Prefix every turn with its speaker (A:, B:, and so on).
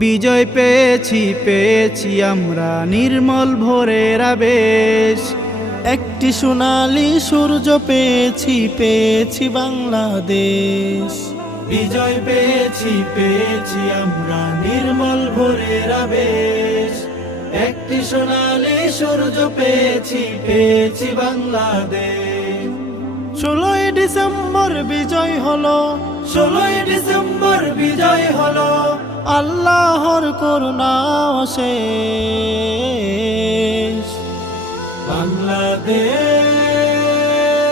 A: বিজয় পেয়েছি পেয়েছি আমরা নির্মল ভোরের আবেশ।
B: একটি সোনালি সূর্য পেয়েছি পেয়েছি বাংলাদেশ।
A: বিজয় পেয়েছি পেয়েছি আমরা নির্মল ভোরের আবেশ। একটি সোনালি সূর্য পেয়েছি পেয়েছি বাংলাদেশ।
B: ষোলোই ডিসেম্বর বিজয় হলো।
A: ষোলোই ডিসেম্বর বিজয় হলো।
B: আল্লাহর করুণা অশেষ
A: বাংলাদেশ।